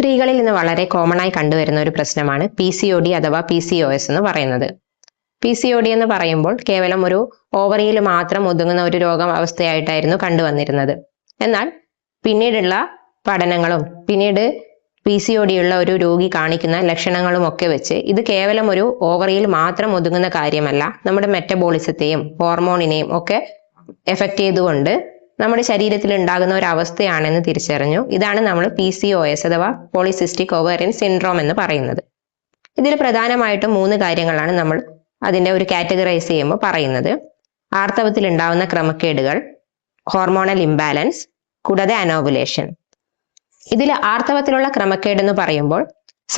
സ്ത്രീകളിൽ ഇന്ന് വളരെ കോമൺ ആയി കണ്ടുവരുന്ന ഒരു പ്രശ്നമാണ് PCOD അഥവാ PCOS എന്ന് പറയുന്നത്. PCOD എന്ന് പറയുമ്പോൾ കേവലം ഒരു ഓവറിയിൽ മാത്രം ഒതുങ്ങുന്ന ഒരു രോഗാവസ്ഥയായിട്ടായിരുന്നു കണ്ടുവന്നിരുന്നത്. എന്നാൽ പിന്നീടുള്ള പഠനങ്ങളും പിന്നീട് PCOD ഉള്ള ഒരു രോഗി കാണിക്കുന്ന ലക്ഷണങ്ങളും ഒക്കെ വെച്ച് ഇത് കേവലം ഒരു ഓവറിയിൽ മാത്രം ഒതുങ്ങുന്ന കാര്യമല്ല, നമ്മുടെ മെറ്റബോളിസത്തെയും ഹോർമോണിനെയും ഒക്കെ എഫക്റ്റ് ചെയ്തുകൊണ്ട് നമ്മുടെ ശരീരത്തിൽ ഉണ്ടാകുന്ന ഒരു അവസ്ഥയാണെന്ന് തിരിച്ചറിഞ്ഞു. ഇതാണ് നമ്മൾ PCOS അഥവാ പോളിസിസ്റ്റിക് ഓവേറിയൻ സിൻഡ്രോം എന്ന് പറയുന്നത്. ഇതിൽ പ്രധാനമായിട്ടും 3 കാര്യങ്ങളാണ് നമ്മൾ അതിന്റെ ഒരു കാറ്റഗറൈസ് ചെയ്യുമ്പോൾ പറയുന്നത്. ആർത്തവത്തിൽ ഉണ്ടാവുന്ന ക്രമക്കേടുകൾ, ഹോർമോണൽ ഇംബാലൻസ്, കൂടാതെ അനോവുലേഷൻ. ഇതിൽ ആർത്തവത്തിലുള്ള ക്രമക്കേട് എന്ന് പറയുമ്പോൾ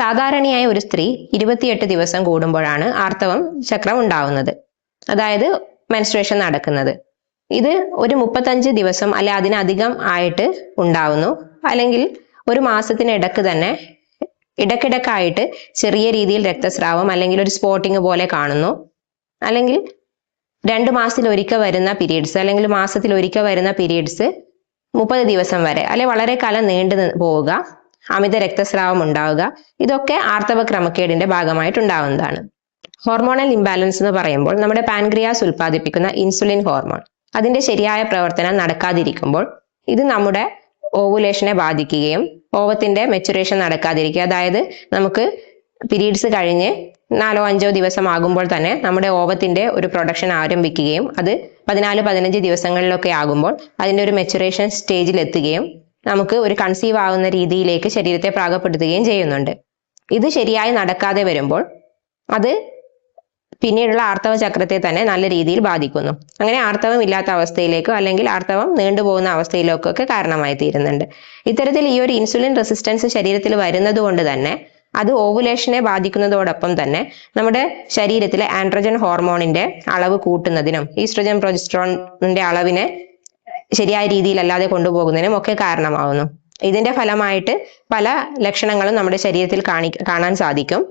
സാധാരണയായി ഒരു സ്ത്രീ 28 ദിവസം കൂടുമ്പോഴാണ് ആർത്തവം ചക്രം ഉണ്ടാവുന്നത്, അതായത് മെൻസ്ട്രേഷൻ നടക്കുന്നത്. ഇത് ഒരു 35 ദിവസം അല്ലെ അതിനധികം ആയിട്ട് ഉണ്ടാവുന്നു, അല്ലെങ്കിൽ ഒരു മാസത്തിനിടക്ക് തന്നെ ഇടക്കിടക്കായിട്ട് ചെറിയ രീതിയിൽ രക്തസ്രാവം അല്ലെങ്കിൽ ഒരു സ്പോട്ടിങ് പോലെ കാണുന്നു, അല്ലെങ്കിൽ 2 മാസത്തിൽ ഒരിക്കൽ വരുന്ന പീരീഡ്സ് അല്ലെങ്കിൽ മാസത്തിൽ ഒരിക്കൽ വരുന്ന പീരീഡ്സ് 30 ദിവസം വരെ അല്ലെ വളരെ കാലം നീണ്ടു പോവുക, അമിത രക്തസ്രാവം ഉണ്ടാവുക, ഇതൊക്കെ ആർത്തവ ക്രമക്കേടിന്റെ ഭാഗമായിട്ടുണ്ടാവുന്നതാണ്. ഹോർമോണൽ ഇംബാലൻസ് എന്ന് പറയുമ്പോൾ നമ്മുടെ പാൻക്രിയാസ് ഉൽപ്പാദിപ്പിക്കുന്ന ഇൻസുലിൻ ഹോർമോൺ അതിന്റെ ശരിയായ പ്രവർത്തനം നടക്കാതിരിക്കുമ്പോൾ ഇത് നമ്മുടെ ഓവുലേഷനെ ബാധിക്കുകയും ഓവത്തിന്റെ മെച്ചുറേഷൻ നടക്കാതിരിക്കുക, അതായത് നമുക്ക് പീരീഡ്സ് കഴിഞ്ഞ് 4-5 ദിവസം ആകുമ്പോൾ തന്നെ നമ്മുടെ ഓവത്തിന്റെ ഒരു പ്രൊഡക്ഷൻ ആരംഭിക്കുകയും അത് 14-15 ദിവസങ്ങളിലൊക്കെ ആകുമ്പോൾ അതിന്റെ ഒരു മെച്ചുറേഷൻ സ്റ്റേജിൽ എത്തുകയും നമുക്ക് ഒരു കൺസീവ് ആവുന്ന രീതിയിലേക്ക് ശരീരത്തെ പാകപ്പെടുത്തുകയും ചെയ്യുന്നുണ്ട്. ഇത് ശരിയായി നടക്കാതെ വരുമ്പോൾ അത് പിന്നീടുള്ള ആർത്തവ ചക്രത്തെ തന്നെ നല്ല രീതിയിൽ ബാധിക്കുന്നു. അങ്ങനെ ആർത്തവം ഇല്ലാത്ത അവസ്ഥയിലേക്കോ അല്ലെങ്കിൽ ആർത്തവം നീണ്ടുപോകുന്ന അവസ്ഥയിലേക്കൊക്കെ കാരണമായി തീരുന്നുണ്ട്. ഇത്തരത്തിൽ ഈ ഒരു ഇൻസുലിൻ റെസിസ്റ്റൻസ് ശരീരത്തിൽ വരുന്നത് കൊണ്ട് തന്നെ അത് ഓവുലേഷനെ ബാധിക്കുന്നതോടൊപ്പം തന്നെ നമ്മുടെ ശരീരത്തിലെ ആൻഡ്രോജൻ ഹോർമോണിന്റെ അളവ് കൂട്ടുന്നതിനും ഈസ്ട്രജൻ പ്രൊജസ്ട്രോണിന്റെ അളവിനെ ശരിയായ രീതിയിലല്ലാതെ കൊണ്ടുപോകുന്നതിനും ഒക്കെ കാരണമാവുന്നു. ഇതിന്റെ ഫലമായിട്ട് പല ലക്ഷണങ്ങളും നമ്മുടെ ശരീരത്തിൽ കാണാൻ സാധിക്കും.